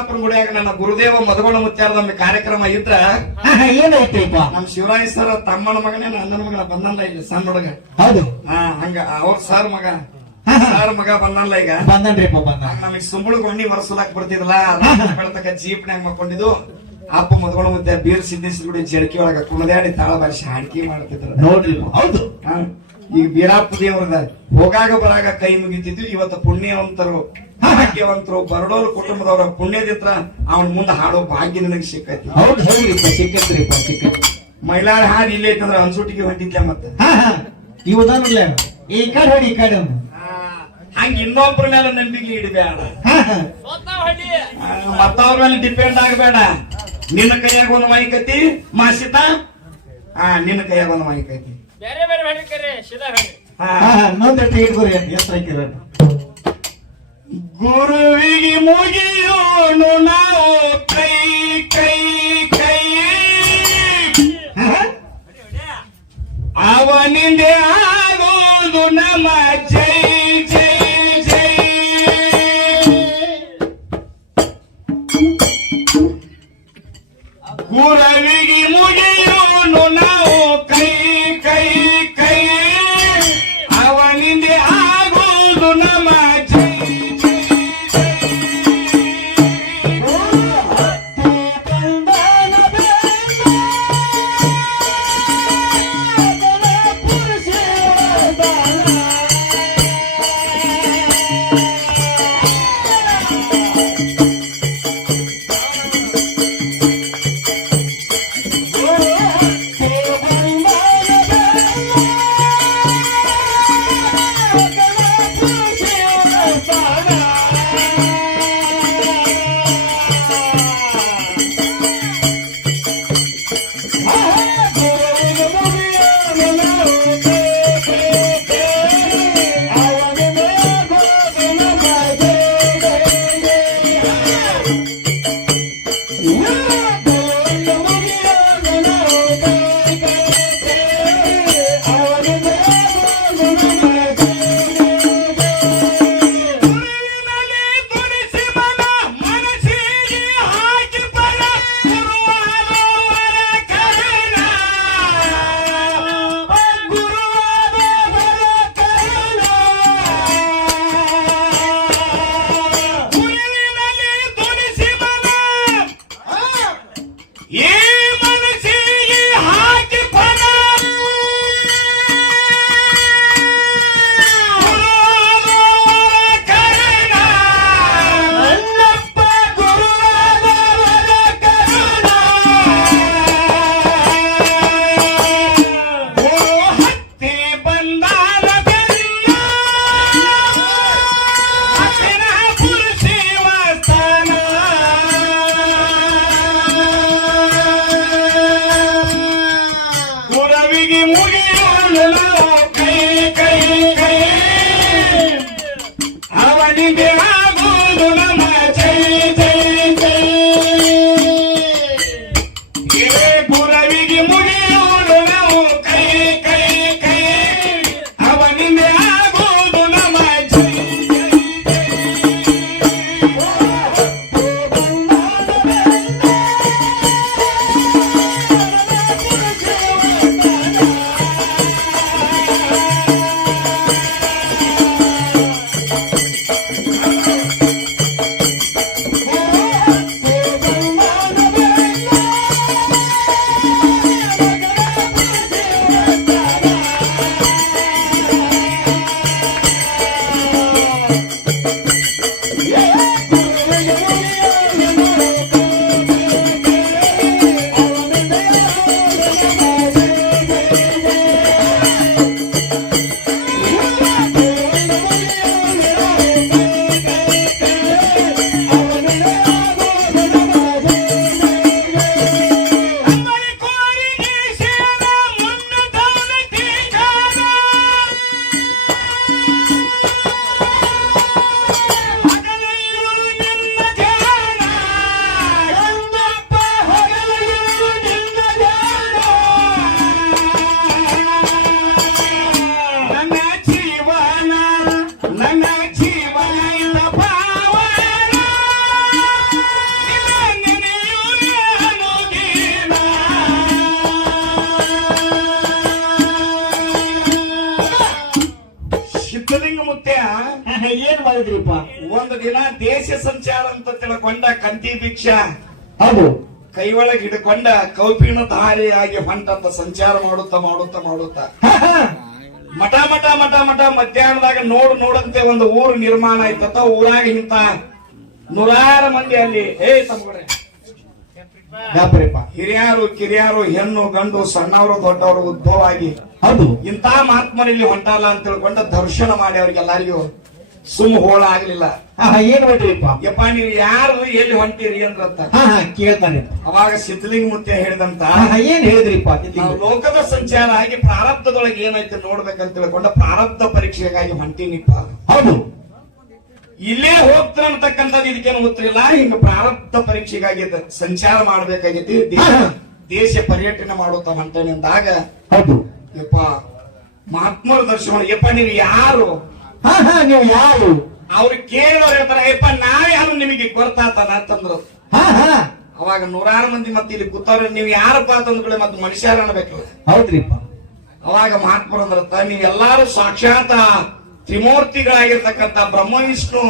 ಬೀರಾಪುರ ಗುಡಿಯಾಗ ನನ್ನ ಗುರುದೇವ ಮಧುಗೋಣ ಮುತ್ಯಾರದೊಮ್ಮೆ ಕಾರ್ಯಕ್ರಮ ಇದ್ರ ಏನೈತಿಪ್ಪ? ನಮ್ ಶಿವರಾಯ ಸರ್ ತಮ್ಮನ ಮಗನೇ ಅಣ್ಣನ ಮಗನ ಬಂದಲ್ಲ ಇಲ್ಲಿ ಸಣ್ಣ ಹುಡುಗ. ಹೌದು, ಹಂಗ ಅವ್ರ ಸರ್ ಮಗ ಬಂದಲ್ಲ ಈಗ ಬಂದನ್ರಿಪ್ಪ ಬಂದ. ನಮಗ್ ಸುಂಬಳ ಗೊಂಡಿ ಮರಸಲಾಕ್ ಬರ್ತಿದ್ಲ ಬೆಳತಕ್ಕ ಜೀಪ್ನ್ಯಾಗ ಮಕ್ಕೊಂಡಿದ್ದು. ಅಪ್ಪ ಮದ್ಕೊಂಡ ಮುದ್ದೆ ಬೀರ್ ಸಿದ್ದೇಶ್ವರ ಗುಡಿ ಜಳಕಿ ಒಳಗ ಕುಣದಾಡಿ ತಾಳ ಬಾರಿಸಿ ಹಾಡಿಕೆ ಮಾಡ್ತಿದ್ರು ನೋಡ್ರಿ. ಹೌದು, ಈಗ ಬೀರಾಪ್ಪ ದೇವ್ರದ ಹೋಗಾಗ ಬರಾಗ ಕೈ ಮುಗಿತಿದ್ವಿ. ಇವತ್ತು ಪುಣ್ಯವಂತರು ಭಾಗ್ಯವಂತರು ಬರಡೋರು ಕುಟುಂಬದವರ ಪುಣ್ಯದಿತ್ರ ಅವನ ಮುಂದೆ ಹಾಡೋ ಭಾಗ್ಯ ನನಗೆ ಸಿಕ್ಕೈತಿ. ಹೌದು ಹೌದ್ರಿಪ್ಪ, ಸಿಕ್ಕತ್ರಿಪ್ಪ ಸಿಕ್ಕತ್. ಮೈಲಾರ ಹಾಡು ಇಲ್ಲೇ ಐತಂದ್ರ ಅನ್ಸೂಟಿಗೆ ಹೊಂಟಿದ್ಲೆ ಮತ್ತೆ ಈ ಉದಾಹರಣೆ ಈ ಕಡೆ ಹೊಡಿ, ಈ ಕಡೆ ಹಂಗ ಇನ್ನೊಬ್ಬರ ಮೇಲೆ ನಂಬಿಕೆ ಇಡಬೇಡ, ಮತ್ತವ್ರ ಮೇಲೆ ಡಿಪೆಂಡ್ ಆಗಬೇಡ. ನಿನ್ನ ಕೈಯಾಗ ಒಂದು ಮೈಕೈತಿ ಮಾಸಿತ, ನಿನ್ನ ಕೈಯಾಗ ಒಂದು ಮೈಕೈತಿ. ಬೇರೆ ಬೇರೆ ಹೇಳ್ಕರಿ ಸೀದಾ ಹೇಳಿ. ಇನ್ನೊಂದೆಟ್ಟು ಹಿಡ್ಕೊರಿ ಎಷ್ಟು ಹಾಕಿರ. ಗುರುವಿಗೆ ಮುಗಿಯೋನು ನಾವು ಕೈ ಕೈ ಕೈ, ಅವನಿಂದೆ ಆಗೋದು ನಮ್ಮ ಜೈ ಜೈ ಜೈ. ಗುರುವಿಗೆ ಮುಗಿಯೋನು ನಾವು ಕೈ ಕೈ ಕೈ, ಅವನಿಂದೆ ಆಗೋದು ನಮ್ಮ ಜೈ ಜೈ ಜೈ. ಸಿದ್ಧಲಿಂಗ ಮುತ್ಯ ಏನ್ ಮಾಡಿದ್ರಿಪ್ಪ? ಒಂದು ದಿನ ದೇಶ ಸಂಚಾರ ಅಂತ ತಿಳ್ಕೊಂಡ ಕಂತಿ ಭಿಕ್ಷಾ ಹೌದು. ಕೈ ಒಳಗೆ ಹಿಡ್ಕೊಂಡ ಕೌಪಿನ ಧಾರಿಯಾಗಿ ಹೊಂಟಂತ ಸಂಚಾರ ಮಾಡುತ್ತಾ ಮಠ ಮಧ್ಯಾಹ್ನದಾಗ ನೋಡಂತೆ ಒಂದು ಊರು ನಿರ್ಮಾಣ ಆಯ್ತತ್ತ. ಊರಾಗ ಇಂತ ನೂರಾರು ಮಂದಿ ಅಲ್ಲಿ ತಮ್ಗಡೆ ಹಿರಿಯರು ಕಿರಿಯರು ಹೆಣ್ಣು ಗಂಡು ಸಣ್ಣವರು ದೊಡ್ಡವರು ಉದ್ಭವ ಆಗಿ ಹೌದು ಇಂತ ಮಹಾತ್ಮನಲ್ಲಿ ಹೊಂಟಲ್ಲ ಅಂತ ತಿಳ್ಕೊಂಡ ದರ್ಶನ ಮಾಡಿ ಅವ್ರಿಗೆಲ್ಲರಿಗೂ ಸುಮ್ ಹೋಳ ಆಗ್ಲಿಲ್ಲ. ಏನ್ ಹೊಂಟ್ರಿಪ್ಪ? ಯಪ್ಪ ನೀವು ಯಾರು ಎಲ್ಲಿ ಹೊಂಟಿರಿ ಅಂದ್ರಂತ ಕೇಳ್ತಾನೆ. ಅವಾಗ ಸಿದ್ಧಲಿಂಗ ಮುತ್ಯ ಹೇಳಿದಂತ ಏನ್ ಹೇಳಿದ್ರಿಪ್ಪ? ನಾವು ಲೋಕದ ಸಂಚಾರ ಆಗಿ ಪ್ರಾರಬ್ಧದೊಳಗೆ ಏನೈತೆ ನೋಡ್ಬೇಕಂತ ತಿಳ್ಕೊಂಡ ಪ್ರಾರಬ್ಧ ಪರೀಕ್ಷೆಗಾಗಿ ಹೊಂಟಿನಿಪ್ಪ. ಹೌದು. ಇಲ್ಲೇ ಹೋಗ್ತಾರ ಅಂತಕ್ಕಂಥದ್ದು ಇದಕ್ಕೇನು ಗೊತ್ತಿಲ್ಲ. ಹಿಂಗ ಪ್ರಾರಬ್ಧ ಪರೀಕ್ಷೆಗಾಗಿ ಸಂಚಾರ ಮಾಡ್ಬೇಕಾಗೈತಿ, ದೇಶ ಪರ್ಯಟನೆ ಮಾಡುತ್ತಾ ಹೊಂಟೇನೆ ಅಂದಾಗ ಹೌದು ಯಪ್ಪ ಮಹಾತ್ಮರ ದರ್ಶನ. ಯಪ್ಪ ನೀವು ಯಾರು? ನೀವು ಯಾರು? ಅವ್ರು ಕೇಳಿದವ್ರು ಹೇಳ್ತಾರ ಯಪ್ಪ ನಾವ್ ಯಾರು ನಿಮಗೆ ಗೊತ್ತಾತನ ಅಂತಂದ್ರು. ಅವಾಗ ನೂರಾರು ಮಂದಿ ಮತ್ತೆ ಇಲ್ಲಿ ಕೂತವ್ರೆ ನೀವು ಯಾರಪ್ಪ ಅಂತಂದ್ಕೊಳ್ಳಿ ಮತ್ತೆ ಮನುಷ್ಯರ ಅನ್ಬೇಕಲ್ಲ. ಹೌದ್ರಿಪ್ಪ. ಅವಾಗ ಮಹಾತ್ಮರು ಅಂದ್ರತ್ತ ನೀವೆಲ್ಲಾರು ಸಾಕ್ಷಾತ್ ತ್ರಿಮೂರ್ತಿಗಳಾಗಿರ್ತಕ್ಕಂಥ ಬ್ರಹ್ಮ ವಿಷ್ಣು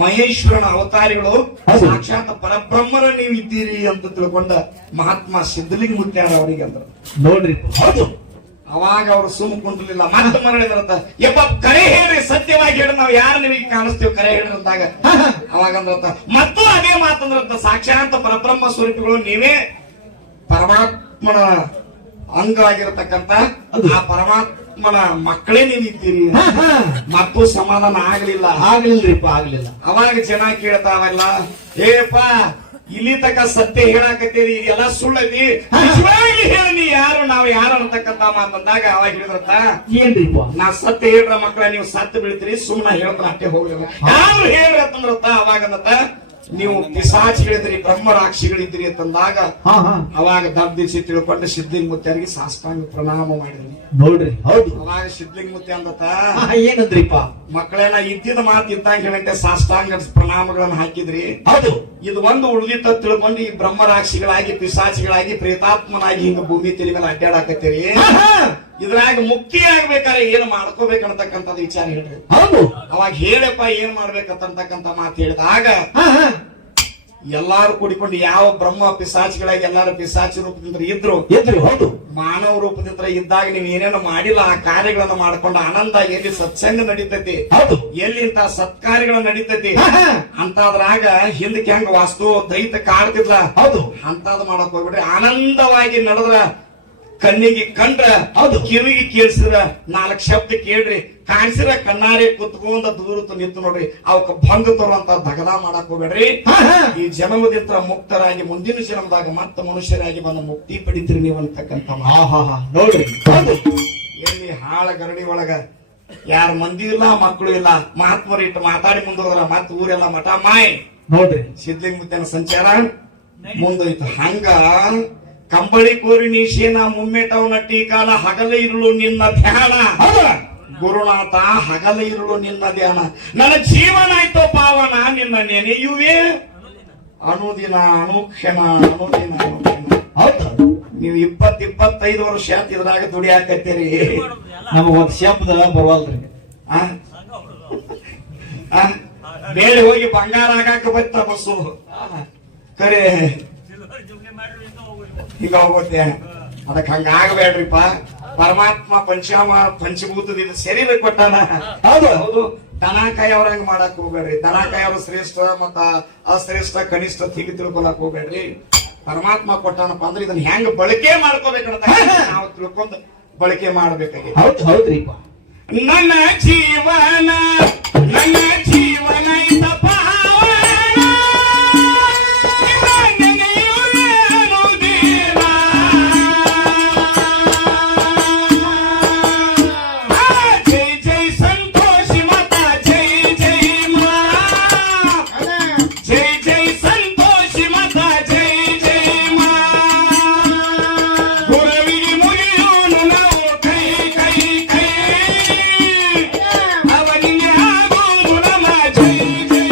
ಮಹೇಶ್ವರನ ಅವತಾರಿಗಳು, ಸಾಕ್ಷಾತ್ ಪರಬ್ರಹ್ಮರ ನೀವು ಇದ್ದೀರಿ ಅಂತ ತಿಳ್ಕೊಂಡ ಮಹಾತ್ಮ ಸಿದ್ಧಲಿಂಗ ಮುತ್ಯಾರ ಅವರಿಗೆ ಅಂದ್ರು. ನೋಡ್ರಿ. ಹೌದು. ಅವಾಗ ಅವ್ರು ಸುಮ್ ಕುಂಡ್ಲಿಲ್ಲ, ಮತ್ತೆ ಮರಳಿದ್ರಂತ ಯಪ್ಪ ಕರೆ ಹೇಳ್ರಿ, ಸತ್ಯವಾಗಿ ಹೇಳಿ ನಾವು ಯಾರು ನಿಮಗೆ ಕಾಣಿಸ್ತೀವಿ ಕರೆ ಹೇಳ್ರಿ ಅಂದಾಗ ಅವಾಗ ಅಂದ್ರಂತ ಮತ್ತು ಅದೇ ಮಾತಂದ್ರಂತ ಸಾಕ್ಷಾತ್ ಪರಬ್ರಹ್ಮ ಸ್ವರೂಪಿಗಳು ನೀವೇ ಪರಮಾತ್ಮನ ಅಂಗವಾಗಿರತಕ್ಕಂತ ಆ ಪರಮಾತ್ಮನ ಮಕ್ಕಳೇ ನೀವಿದ್ದೀರಿ. ಮತ್ತು ಸಮಾಧಾನ ಆಗ್ಲಿಲ್ರಿಪ್ಪ. ಅವಾಗ ಜನ ಕೇಳ್ತಾವಲ್ಲ ಏಪ್ಪ ಇಲ್ಲಿ ತಕ್ಕ ಸತ್ಯ ಹೇಳಾಕತ್ತೀರಿ, ಇದೆಲ್ಲ ಸುಳ್ಳದಿ, ನಿಜವಾಗಿ ಹೇಳಿ ಯಾರು ನಾವು ಯಾರು ಅಂತಕ್ಕಂತ ಮಾತಂದಾಗ ಅವಾಗ ಹೇಳಿದ್ರತ್ತ ಏನ್ರಿಪ್ಪ? ನಾ ಸತ್ಯ ಹೇಳ್ರ ಮಕ್ಕಳ ನೀವು ಸತ್ಯ ಬೀಳ್ತೀರಿ, ಸುಮ್ಮನೆ ಹೇಳಿದ್ರ ಅಷ್ಟೇ ಹೋಗಿಲ್ಲ. ಯಾರು ಹೇಳ್ರಿ ಅಂತಂದ್ರತ್ತ ಅವಾಗಂದತ್ತ ನೀವು ಪಿಶಾಚಿಗಳಿದ್ರಿ ಬ್ರಹ್ಮರಾಕ್ಷಿಗಳಿದ್ರಿ ಅಂತಂದಾಗ ಅವಾಗ ದಬ್ಬಿಸಿ ತಿಳ್ಕೊಂಡು ಸಿದ್ಧಲಿಂಗ ಮುತ್ಯರಿಗೆ ಸಾಷ್ಟಾಂಗ ಪ್ರಣಾಮ ಮಾಡಿದ್ರಿ. ನೋಡ್ರಿ. ಹೌದು. ಅವಾಗ ಸಿದ್ಧಲಿಂಗ ಮುತ್ಯ ಅಂದತ್ತ ಏನಂದ್ರಿಪ್ಪ? ಮಕ್ಕಳೇನ ಇದ್ದಿದ ಮಾತು ಇದ್ದಂಗೆ ಹೇಳಂತೆ ಸಾಷ್ಟಾಂಗ ಪ್ರಣಾಮಗಳನ್ನು ಹಾಕಿದ್ರಿ. ಹೌದು. ಇದು ಒಂದು ಉಳಿದಿತ್ತ ತಿಳ್ಕೊಂಡು ಈ ಬ್ರಹ್ಮರಾಕ್ಷಿಗಳಾಗಿ ಪಿಶಾಚಿಗಳಾಗಿ ಪ್ರೇತಾತ್ಮನಾಗಿ ಹಿಂಗ ಭೂಮಿ ತೆಲಿ ಮೇಲೆ ಅಡ್ಡಾಡಕತ್ತೀರಿ. ಇದ್ರಾಗ ಮುಕ್ತಿ ಆಗ್ಬೇಕಾದ್ರೆ ಏನ್ ಮಾಡ್ಕೋಬೇಕಂತಕ್ಕಂಥದ್ದು ವಿಚಾರ ಹೇಳ್ರಿ. ಹೌದು. ಅವಾಗ ಹೇಳಪ್ಪ ಏನ್ ಮಾಡ್ಬೇಕಂತಕ್ಕಂತ ಮಾತು ಹೇಳಿದಾಗ ಎಲ್ಲಾರು ಕೂಡಿಕೊಂಡು ಯಾವ ಬ್ರಹ್ಮ ಪಿಶಾಚಿಗಳಾಗಿ ಎಲ್ಲಾರು ಪಿಶಾಚಿ ರೂಪದಿಂದ ಇದ್ರು. ಹೌದು. ಮಾನವ ರೂಪದಿಂದ ಇದ್ದಾಗ ನೀವು ಏನೇನು ಮಾಡಿಲ್ಲ ಆ ಕಾರ್ಯಗಳನ್ನು ಮಾಡ್ಕೊಂಡು ಆನಂದ ಎಲ್ಲಿ ಸತ್ಸಂಗ ನಡೀತೈತಿ, ಎಲ್ಲಿ ಇಂತ ಸತ್ಕಾರ್ಯಗಳು ನಡೀತೈತಿ ಅಂತಾದ್ರಾಗ ಹಿಂದಕ್ಕೆ ಹೆಂಗ ವಾಸ್ತು ದೈತ ಕಾಡ್ತಿದ್ಲ ಹೌದು ಅಂತದ್ ಮಾಡಕ್ ಹೋಗ್ಬಿಡ್ರಿ. ಆನಂದವಾಗಿ ನಡೆದ್ರ ಕಣ್ಣಿಗೆ ಕಂಡ್ರ ಕಿವಿಗೆ ಕೇಳಿಸಿದ್ರ 4 ಶಬ್ದ ಕೇಳ್ರಿ, ಕಾಣಿಸಿರ ಕಣ್ಣಾರೆ ಕುತ್ಕೊಂಡ ದೂರತ್ತು ನಿಂತು ನೋಡ್ರಿ. ಅವಕ್ಕ ಭಂಗ ತರುವಂತ ದಗದ ಮಾಡಕ್ ಹೋಗ್ಬೇಡ್ರಿ. ಈ ಜನ್ಮದಿಂದ ಮುಕ್ತರಾಗಿ ಮುಂದಿನ ಜನ್ಮದಾಗ ಮತ್ತೆ ಮನುಷ್ಯರಾಗಿ ಬಂದ ಮುಕ್ತಿ ಪಡಿತೀರಿ ನೀವು ಅಂತಕ್ಕಂಥ ನೋಡ್ರಿ. ಎಲ್ಲಿ ಹಾಳ ಗರಡಿ ಒಳಗ ಯಾರ ಮಂದಿ ಇಲ್ಲ ಮಕ್ಕಳು ಇಲ್ಲ, ಮಹಾತ್ಮರು ಇಟ್ಟು ಮಾತಾಡಿ ಮುಂದೋದ್ರ ಮತ್ ಊರೆಲ್ಲ ಮಠ ಮಾಯ್ ನೋಡ್ರಿ. ಸಿದ್ಧಲಿಂಗ ಮುತ್ಯನ ಸಂಚಾರ ಮುಂದೋಯ್ತು. ಹಂಗ ಕಂಬಳಿ ಕೋರಿ ನೀಶೇನ ಮುಮ್ಮೆಟವನ ಟೀಕಾಲ ಹಗಲ ಇರುಳು ನಿನ್ನ ಧ್ಯಾನ ಗುರುನಾಥ ಹಗಲ ಇರುಳು ನಿನ್ನ ಧ್ಯಾನ ನನ್ನ ಜೀವನ ಆಯ್ತು ಪಾವನ ನಿನ್ನ ನೆನೆಯುವೆ ಅನುದಿನ ಅನುಕ್ಷಣ ಅನುದಿನ ಅನುಕ್ಷಣ. ಹೌದು. ನೀವು 20-25 ವರ್ಷ ಇದ್ರಾಗ ದುಡಿಯಾಕತ್ತೀರಿ, ನಮಗ ಒಂದ್ ಶಬ್ದ ಬರವಲ್ರಿ. ಬೇಳೆ ಹೋಗಿ ಬಂಗಾರ ಆಗಾಕ ಬತ್ತ ಬಸ್ಸು ಕರೆ ಈಗ ಹೋಗುತ್ತೆ. ಅದಕ್ಕೆ ಹಂಗ ಆಗಬೇಡ್ರಿಪ್ಪ. ಪರಮಾತ್ಮ ಪಂಚಭೂತದ ಶರೀರ ಕೊಟ್ಟಾನ. ಹೌದು. ದನಕಾಯಿ ಅವ್ರಂಗ ಮಾಡಕ್ ಹೋಗ್ಬೇಡ್ರಿ. ದನಕಾಯಿ ಅವ್ರ ಶ್ರೇಷ್ಠ ಮತ್ತ ಅಶ್ರೇಷ್ಠ ಕನಿಷ್ಠ ತಿಗಿ ತಿಳ್ಕೊಳಕ್ ಹೋಗ್ಬೇಡ್ರಿ. ಪರಮಾತ್ಮ ಕೊಟ್ಟಾನಪ್ಪ ಅಂದ್ರೆ ಇದನ್ನ ಹೆಂಗ್ ಬಳಕೆ ಮಾಡ್ಕೋಬೇಕಂತ ನಾವು ತಿಳ್ಕೊಂಡ್ ಬಳಕೆ ಮಾಡ್ಬೇಕಾಗಿ. ಹೌದ್ರಿಪ್ಪ. ನನ್ನ ಜೀವನ ಇತ್ತ ಜೈ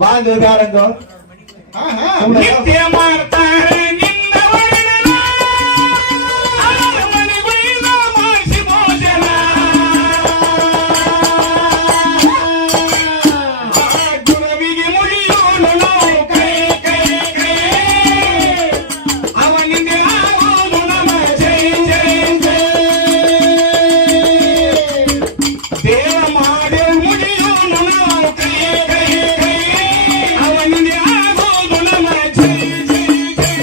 ಬಾಂಧವ ಬ್ಯಾರಂದು ನಿತ್ಯ ಮಾಡ್ತಾರೆ ನಿನ್ನ ವರ್ಣನ, ಮನೆಗಳಿಂದ ಮಾಡಿಸಿ ಭೋಜನ. ಗುರುವಿಗೆ ಮುಗಿಯೋನು ನಾವು ಕೈ ಕೈ ಕೈ, ಅವನಿಂದ ಆಗೋದು ನಮ್ಮ ಜೈ ಜೈ ಜೈ. ದೇವ ಮಾಡಿ ಮುಗಿಯೋನು ನಾವು ಕೈ ಕೈ ಕೈ, ಅವನಿಂದ ಆಗೋದು ನಮ್ಮ ಜೈ ಜೈ ಜೈ.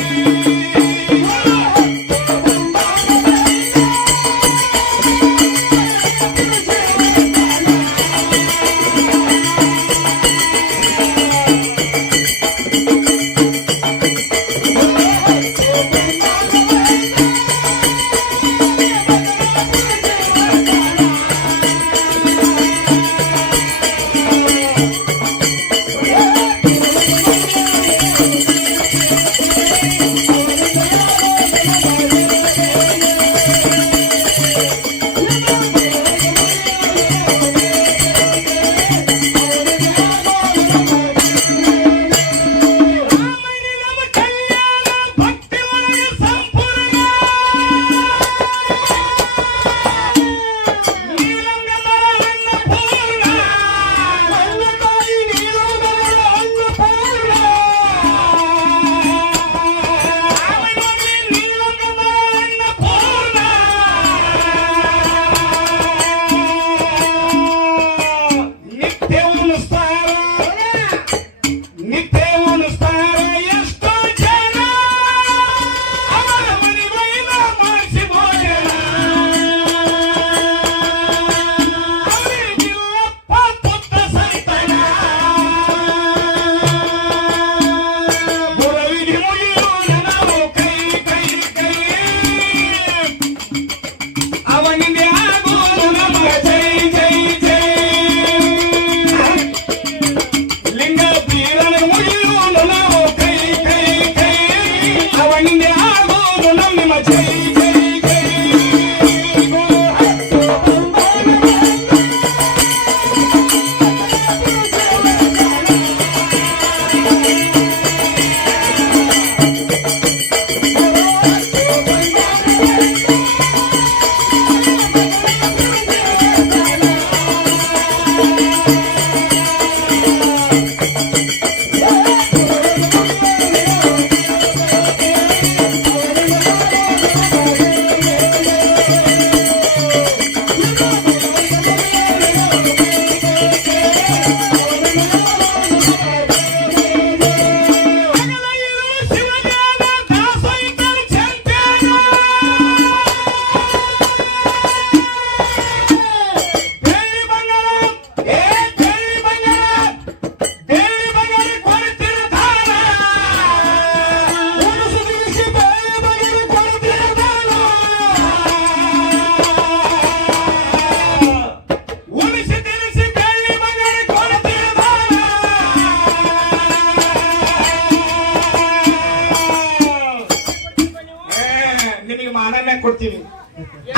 ಕೊಡ್ತೀವಿ.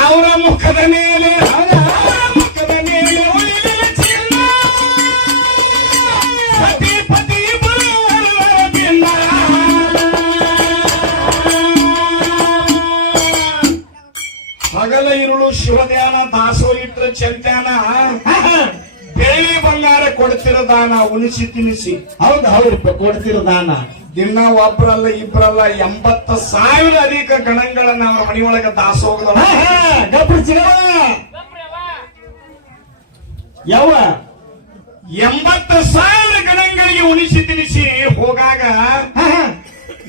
ಅವರ ಮುಖದ ಮೇಲೆ ಉಳಿಲಿಲ್ಲ ಚಿನ್ನ, ಸತಿಪತಿ ಬರುವವರ ಭಿನ್ನ. ಹಗಲ ಇರುಳು ಶಿವಧ್ಯಾನ, ದಾಸೋರಿಟ್ರ ಚಂತ್ಯಾನ, ಬೆಳ್ಳಿ ಬಂಗಾರ ಕೊಡ್ತಿರೋ ದಾನ ಉಣಿಸಿ ತಿನಿಸಿ. ಹೌದ್ರಿಪ್ಪ, ಕೊಡ್ತಿರೋ ದಾನ ದಿನ ಒಬ್ಬರಲ್ಲ ಇಬ್ಬರಲ್ಲ 80,000 ಅಧಿಕ ಗಣಗಳನ್ನ ಅವರ ಮನೆಯೊಳಗ ದಾಸೋಗದ ಯಾವ 80,000 ಗಣಗಳಿಗೆ ಉಣಿಸಿ ತಿನಿಸಿ ಹೋಗಾಗ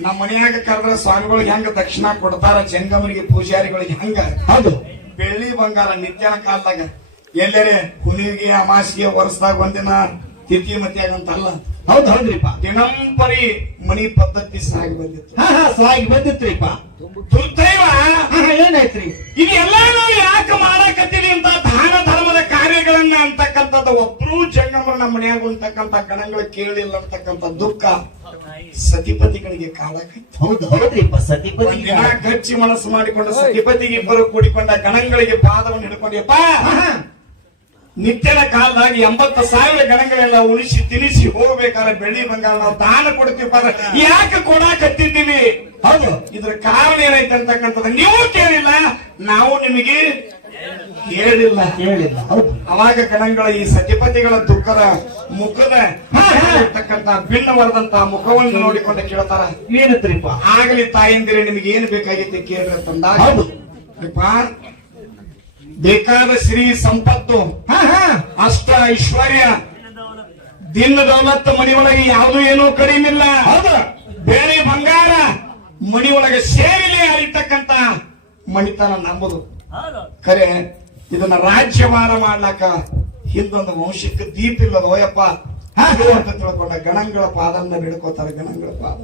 ನಮ್ಮ ಮನೆಯಾಗ ಕರೆದ್ರ ಸ್ವಾಮಿಗಳಿಗೆ ಹೆಂಗ ದಕ್ಷಿಣ ಕೊಡ್ತಾರ, ಜಂಗಮರಿಗೆ ಪೂಜಾರಿಗಳಿಗೆ ಹೆಂಗ ಹೌದು ಬೆಳ್ಳಿ ಬಂಗಾರ ನಿತ್ಯನ ಕಾಲದಾಗ ಎಲ್ಲರೇ ಹುಲಿಗೆ ಅಮಾಸಿಗೆ ವರ್ಷದಾಗ ಒಂದಿನ ತಿಥಿ ಮತಿಯಾಗಂತಲ್ಲ. ಹೌದ್ರಿಪ್ಪ, ದಿನಂಪರಿ ಮನಿ ಪದ್ಧತಿ ಸಾಗಿ ಬಂದಿತ್ತು. ಸಾಗಿ ಬಂದಿತ್ರಿಪ್ಪ. ದುರ್ದೈವ ಏನಾಯ್ತ್ರಿ? ಇದೆಲ್ಲ ನಾವು ಯಾಕೆ ಮಾಡಕತ್ತೀವಿ ಅಂತ ದಾನ ಧರ್ಮದ ಕಾರ್ಯಗಳನ್ನ ಅಂತಕ್ಕಂಥದ್ದು ಒಬ್ರು ಜಂಗಮರ ನಮ್ಮ ಮನೆಯಾಗ ಅಂತಕ್ಕಂಥ ಗಣಗಳು ಕೇಳಿಲ್ಲ ಅಂತಕ್ಕಂಥ ದುಃಖ ಸತಿಪತಿಗಳಿಗೆ ಕಾಡಕೈತಿ. ಹೌದ್ರಿಪ್ಪ, ಸತಿಪತಿ ದಿನ ಗಚ್ಚಿ ಮನಸ್ಸು ಮಾಡಿಕೊಂಡು ಸತಿಪತಿಗೆ ಇಬ್ಬರು ಕೂಡಿಕೊಂಡ ಗಣಗಳಿಗೆ ಪಾದವನ್ನು ಹಿಡ್ಕೊಂಡ್ಯಪ್ಪ, ನಿತ್ಯನ ಕಾಲದಾಗ 80,000 ಗಣಗಳೆಲ್ಲ ಉಳಿಸಿ ತಿನಿಸಿ ಹೋಗ್ಬೇಕಾದ್ರೆ ಬೆಳ್ಳಿ ಬಂಗಾರ ನಾವು ದಾನ ಕೊಡ್ತೀವಿ ಅಂದ್ರೆ ಯಾಕೆ ಕೊಡಾಕತ್ತಿದ್ದೀವಿ? ಹೌದು. ಇದ್ರ ಕಾರಣ ಏನೈತೆ ಅಂತಕ್ಕಂಥದ್ದು ನೀವು ಕೇಳಿಲ್ಲ, ನಾವು ನಿಮಗೆ ಹೇಳಿಲ್ಲ. ಹೌದು. ಅವಾಗ ಗಣಗಳ ಈ ಸತಿಪತಿಗಳ ದುಃಖದ ಮುಖದ ಇರ್ತಕ್ಕಂತ ಭಿನ್ನವಾದಂತಹ ಮುಖವನ್ನು ನೋಡಿಕೊಂಡು ಕೇಳ್ತಾರ, ಏನತ್ರಿಪ್ಪ? ಆಗಲಿ ತಾಯಂದಿರೆ ನಿಮಗೆ ಏನು ಬೇಕಾಗಿತ್ತು ಕೇಳ್ರಿ ಅಂತಂದಾಗ, ಹೌದು. ಅಪ್ಪ, ಬೇಕಾದ ಶ್ರೀ ಸಂಪತ್ತು, ಅಷ್ಟ ಐಶ್ವರ್ಯ, ದಿನ ದೌಲತ್ ಮನೆಯೊಳಗೆ ಯಾವುದು ಏನೂ ಕಡಿಮಿಲ್ಲ. ಹೌದು. ಬೇರೆ ಬಂಗಾರ ಮನೆಯೊಳಗೆ ಸೇರಿಲೆ ಅರಿತಕ್ಕಂತ ಮಣಿತನ ನಂಬುದು ಖರೆ. ಇದನ್ನ ರಾಜ್ಯಭಾರ ಮಾಡ್ಲಾಕ ಹಿಂದೊಂದು ವಂಶಕ್ಕೆ ದೀಪ ಇಲ್ಲದ ಓಯಪ್ಪ ಅಂತ ತಿಳ್ಕೊಂಡ ಗಣಗಳ ಪಾದನ್ನ ಬಿಡ್ಕೋತಾರ. ಗಣಗಳ ಪಾದ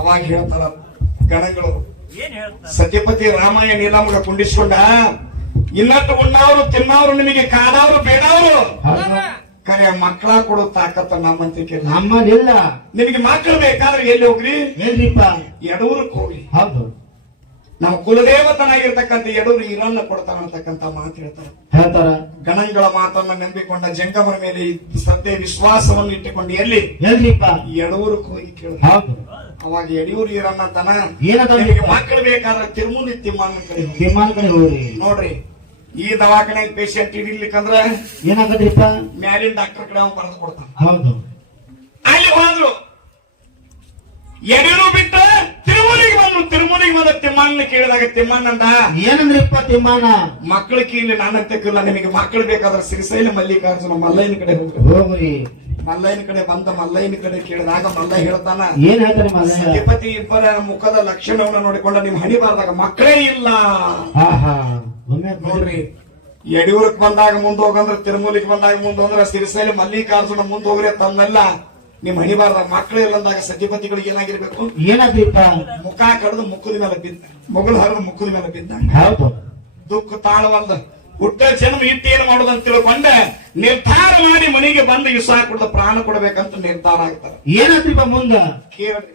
ಅವಾಗ ಹೇಳ್ತಾರ ಗಣಗಳು, ಸತ್ಯಪತಿ ರಾಮಾಯಣ ನೀಲಮಗ ಕುಂಡಿಸ್ಕೊಂಡ, ಇನ್ನಟ್ಟು ಉಣ್ಣವ್ರು ತಿನ್ನವ್ರು ನಿಮಗೆ ಕಾದವ್ರು ಬೇಡವ್ರು, ಖರೆ ಮಕ್ಕಳ ಕೊಡೋ ತಾಕತ್ತ ನಮ್ಮಂತಿಕೆ ನಮ್ಮದಿಲ್ಲ. ನಿಮಗೆ ಮಕ್ಕಳು ಬೇಕಾದ್ರೆ ಎಲ್ಲಿ ಹೋಗ್ರಿ? ಎಲ್ರಿಪ್ಪ? ಎಡೂರಕ್ಕೆ ಹೋಗ್ರಿ. ಹೌದು. ನಮ್ಮ ಕುಲದೇವತನಾಗಿರ್ತಕ್ಕಂಥ ಎಡೂರು ಇರನ್ನ ಕೊಡ್ತಾನ ಅಂತಕ್ಕಂಥ ಮಾತು ಹೇಳ್ತಾರ. ಗಣಗಳ ಮಾತನ್ನ ನಂಬಿಕೊಂಡ ಜಂಗಮರ ಮೇಲೆ ಶ್ರದ್ಧೆ ವಿಶ್ವಾಸವನ್ನು ಇಟ್ಟುಕೊಂಡು ಎಲ್ಲಿ? ಎಲ್ರಿಪ್ಪ? ಎಡೂರಕ್ಕೆ ಹೋಗಿ ಕೇಳ. ಹೌದು. ಅವಾಗ ಯಡಿಯೂರು ಈರಣ್ಣ ತನ ಏನಂತ ನಿಮಗೆ ಮಕ್ಕಳು ಬೇಕಾದ್ರೆ ತಿರುಮೂಲಿ ತಿಮ್ಮಣ್ಣ ಕಡೆ ಹೋಗಿ. ತಿಮ್ಮಣ್ಣ ಕಡೆ ಹೋಗ್ರಿ. ನೋಡ್ರಿ, ಈ ದವಾಖಾನೆ ಪೇಷಂಟ್ ಹಿಡಿಲಿಕ್ಕಂದ್ರ ಏನಾಗದ್ರಿಪ್ಪ? ಮ್ಯಾಲಿನ ಡಾಕ್ಟರ್ ಕಡೆ ಅವ್ನು ಬರೆದು ಕೊಡ್ತಾನ. ಹೌದು. ಅಲ್ಲಿ ಹೋದ್ರು, ಯಡಿಯೂರು ಬಿಟ್ಟ ತಿರುಮೂಲಿಗೆ ಬಂದ್ರು. ತಿರುಮೂಲಿಗೆ ಬಂದ ತಿಮ್ಮಣ್ಣ ಕೇಳಿದಾಗ ತಿಮ್ಮಣ್ಣಂದ ಏನಂದ್ರಿಪ್ಪ ತಿಮ್ಮಣ್ಣ? ಮಕ್ಕಳ ಕೀಲಿ ನಾನಂತಕ್ಕಿಲ್ಲ, ನಿಮಗೆ ಮಕ್ಕಳು ಬೇಕಾದ್ರೆ ಶ್ರೀಶೈಲ ಮಲ್ಲಿಕಾರ್ಜುನ ಮಲ್ಲಯ್ಯನ ಕಡೆ ಹೋಗ್ರಿ. ಮಲ್ಲಯ್ಯನ ಕಡೆ ಬಂದ ಮಲ್ಲಯ್ಯನ ಕಡೆ ಕೇಳಿದಾಗ ಮಲ್ಲ ಹೇಳ್ತಾನ, ಏನ್ ಹೇಳ್ತಾರೆ ಮಲ್ಲಯ್ಯ? ಸತಿಪತಿ ಇಬ್ಬರ ಮುಖದ ಲಕ್ಷಣವನ್ನು ನೋಡಿಕೊಂಡ ನಿಮ್ ಹಣಿಬಾರ್ದಾಗ ಮಕ್ಕಳೇ ಇಲ್ಲ. ನೋಡ್ರಿ, ಯಡಿಯೂರಕ್ ಬಂದಾಗ ಮುಂದೆ ಹೋಗಂದ್ರ, ತಿರುಮೂಲಿಗೆ ಬಂದಾಗ ಮುಂದೆ ಹೋದ್ರ, ಶ್ರೀಶೈಲ ಮಲ್ಲಿಕಾರ್ಜುನ ಮುಂದೆ ಹೋಗ್ರಿ ತಂದೆಲ್ಲ ನಿಮ್ ಹಣಿಬಾರ್ದಾಗ ಮಕ್ಕಳು ಇಲ್ಲ ಅಂದಾಗ ಸತಿಪತಿಗಳಿಗೆ ಏನಾಗಿರ್ಬೇಕು? ಏನಾದ್ರಿಪ್ಪ? ಮುಖ ಕಡ್ದು ಮುಖದ ಮೇಲೆ ಬಿದ್ದ, ಮುಗುಳು ಹರಿದು ಮುಖದ ಮೇಲೆ ಬಿದ್ದ. ಹೌದು. ದುಃಖ ತಾಳವಲ್ದ ಹುಟ್ಟ ಜನ್ಮ ಇಟ್ಟೇನು ಮಾಡೋದಂತ ತಿಳ್ಕೊಂಡೆ ನಿರ್ಧಾರ ಮಾಡಿ ಮನೆಗೆ ಬಂದು ವಿಷ ಕುಡ್ದು ಪ್ರಾಣ ಕೊಡಬೇಕಂತ ನಿರ್ಧಾರ ಆಗ್ತಾರೆ. ಏನಾದ್ರಿಪ್ಪ ಮುಂದ? ಕೇಳ್ರಿ.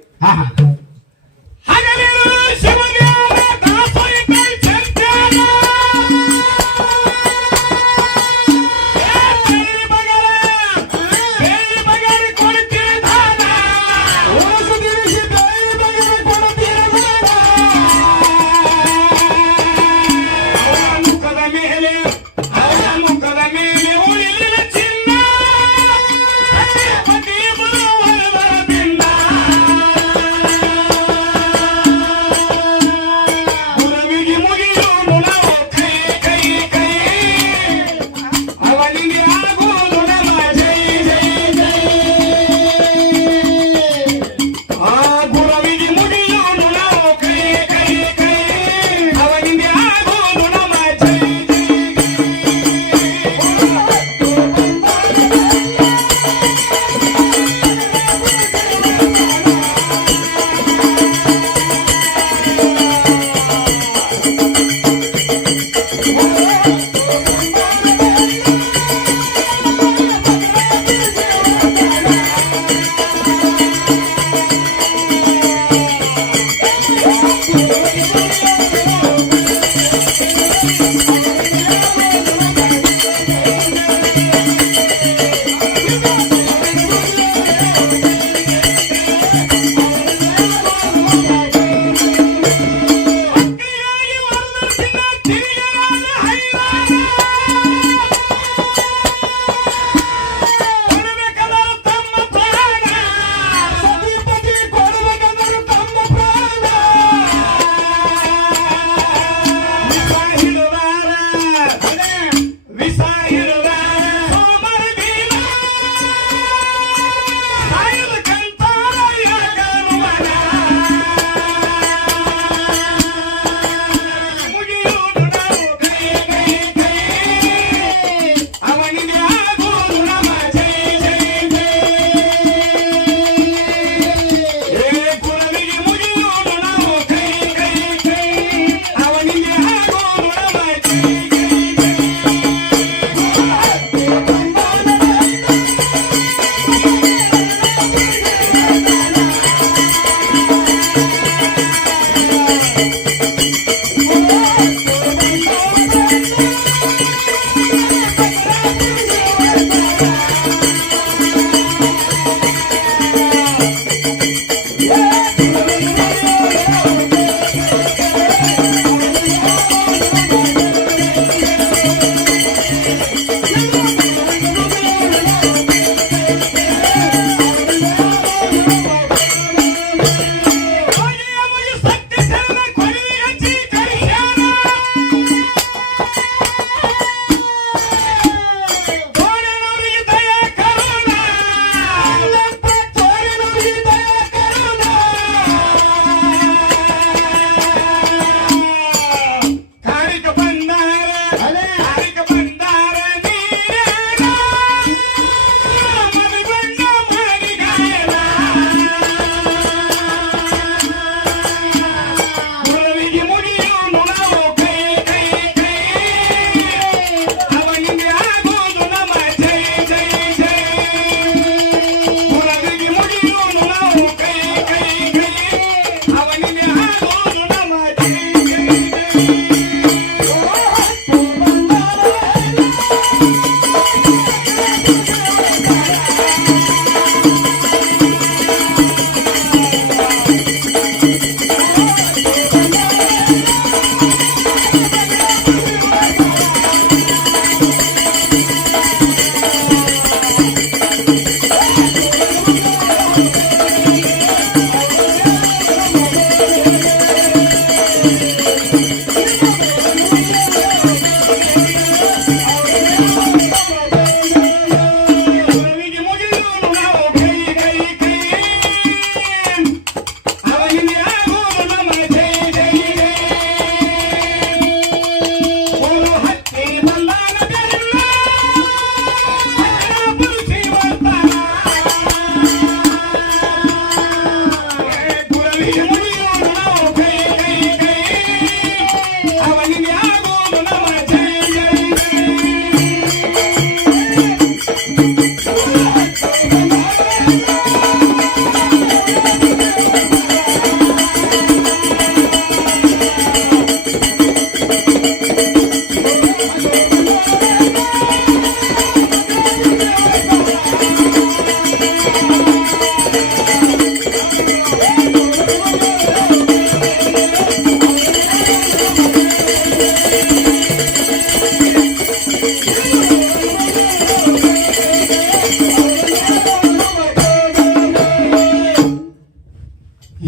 ಮುಗಿಯೋಣ ನಾವು ಕೈ ಕೈ ಕೈ ಅವನಿನ್ಯಾಗೋನು ನಮ್ಮ ಜೈ ಜೈ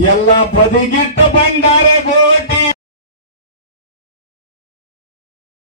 ಎಲ್ಲ ಬದಿಗಿಟ್ಟ ಬಂಗಾರ ಗೋಟಿ